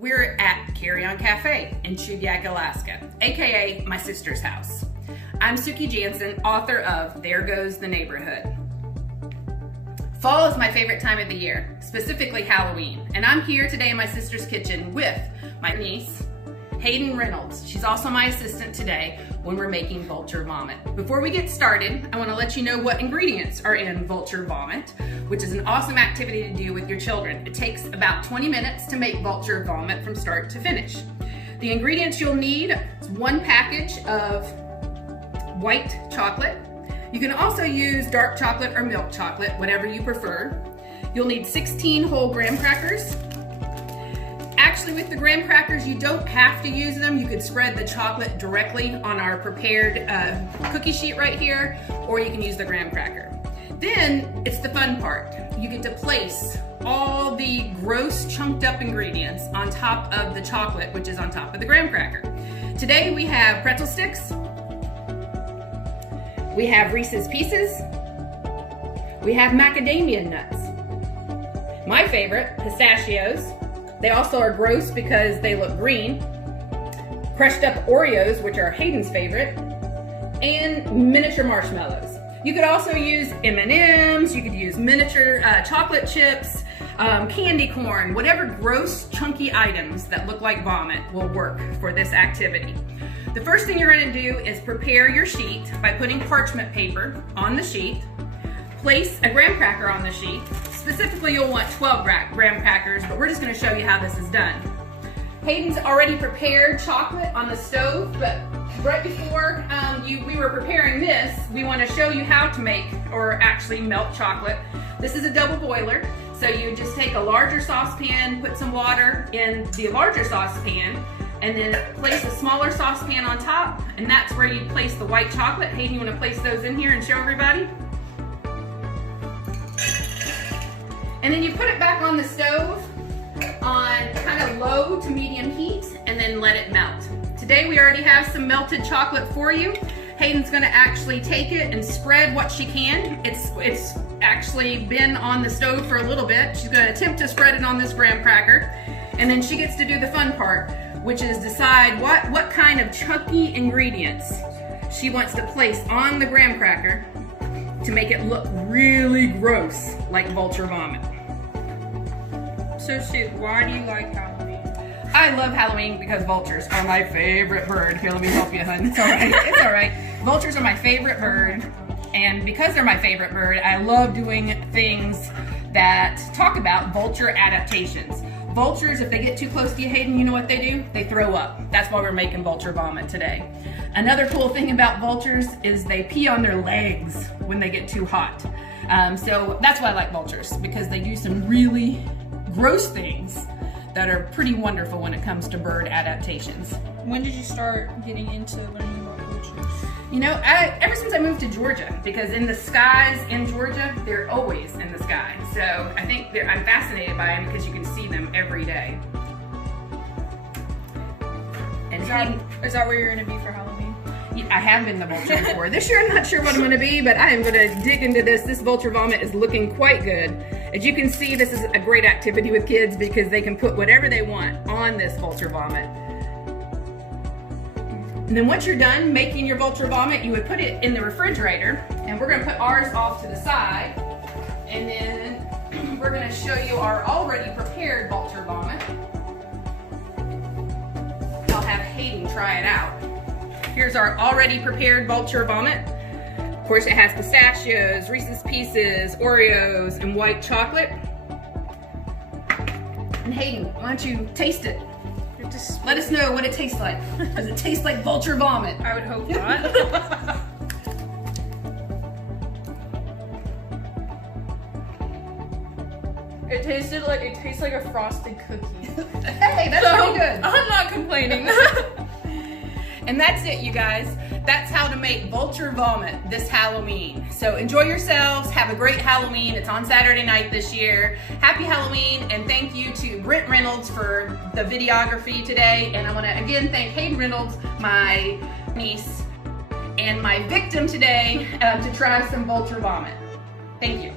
We're at Carry On Cafe in Chudiak, Alaska, aka my sister's house. I'm Suki Jansen, author of There Goes the Neighborhood. Fall is my favorite time of the year, specifically Halloween, and I'm here today in my sister's kitchen with my niece, Hayden Reynolds. She's also my assistant today when we're making Vulture Vomit. Before we get started, I want to let you know what ingredients are in Vulture Vomit, which is an awesome activity to do with your children. It takes about 20 minutes to make Vulture Vomit from start to finish. The ingredients you'll need is 1 package of white chocolate. You can also use dark chocolate or milk chocolate, whatever you prefer. You'll need 16 whole graham crackers. Actually, with the graham crackers, you don't have to use them. You could spread the chocolate directly on our prepared cookie sheet right here, or you can use the graham cracker. Then, it's the fun part. You get to place all the gross chunked up ingredients on top of the chocolate, which is on top of the graham cracker. Today, we have pretzel sticks. We have Reese's Pieces. We have macadamia nuts. My favorite, pistachios. They also are gross because they look green. Crushed up Oreos, which are Hayden's favorite, and miniature marshmallows. You could also use M&Ms, you could use miniature chocolate chips, candy corn, whatever gross chunky items that look like vomit will work for this activity. The first thing you're going to do is prepare your sheet by putting parchment paper on the sheet. Place a graham cracker on the sheet. Specifically, you'll want 12 graham crackers, but we're just going to show you how this is done. Hayden's already prepared chocolate on the stove, but right before we were preparing this, we want to show you how to make or actually melt chocolate. This is a double boiler, so you just take a larger saucepan, put some water in the larger saucepan, and then place a smaller saucepan on top, and that's where you place the white chocolate. Hayden, you want to place those in here and show everybody? And then you put it back on the stove on kind of low to medium heat and then let it melt. Today we already have some melted chocolate for you. Hayden's gonna actually take it and spread what she can. It's actually been on the stove for a little bit. She's gonna attempt to spread it on this graham cracker. And then she gets to do the fun part, which is decide what kind of chunky ingredients she wants to place on the graham cracker to make it look really gross, like Vulture Vomit. So Sue, why do you like Halloween? I love Halloween because vultures are my favorite bird. Here, let me help you, hun. It's all right. It's all right. Vultures are my favorite bird, and because they're my favorite bird, I love doing things that talk about vulture adaptations. Vultures, if they get too close to you, Hayden, you know what they do? They throw up. That's why we're making Vulture Vomit today. Another cool thing about vultures is they pee on their legs when they get too hot. So that's why I like vultures, because they do some really gross things that are pretty wonderful when it comes to bird adaptations. When did you start getting into learning about vultures? You know, ever since I moved to Georgia, because in the skies in Georgia, they're always in the sky. So I think I'm fascinated by them because you can see them every day. And is that where you're going to be for Halloween? I have been the vulture before. This year I'm not sure what I'm going to be, but I am going to dig into this. This Vulture Vomit is looking quite good. As you can see, this is a great activity with kids because they can put whatever they want on this Vulture Vomit. And then once you're done making your Vulture Vomit, you would put it in the refrigerator, and we're going to put ours off to the side, and then we're going to show you our already prepared Vulture Vomit. I'll have Hayden try it out. Here's our already prepared Vulture Vomit. Of course, it has pistachios, Reese's Pieces, Oreos, and white chocolate. And Hayden, why don't you taste it? Let us know what it tastes like. Does it taste like Vulture Vomit? I would hope not. It tastes like a frosted cookie. Hey, that's pretty good. I'm not complaining. And that's it, you guys. That's how to make Vulture Vomit this Halloween. So enjoy yourselves. Have a great Halloween. It's on Saturday night this year. Happy Halloween, and thank you to Britt Reynolds for the videography today. And I want to again thank Hayden Reynolds, my niece, and my victim today to try some Vulture Vomit. Thank you.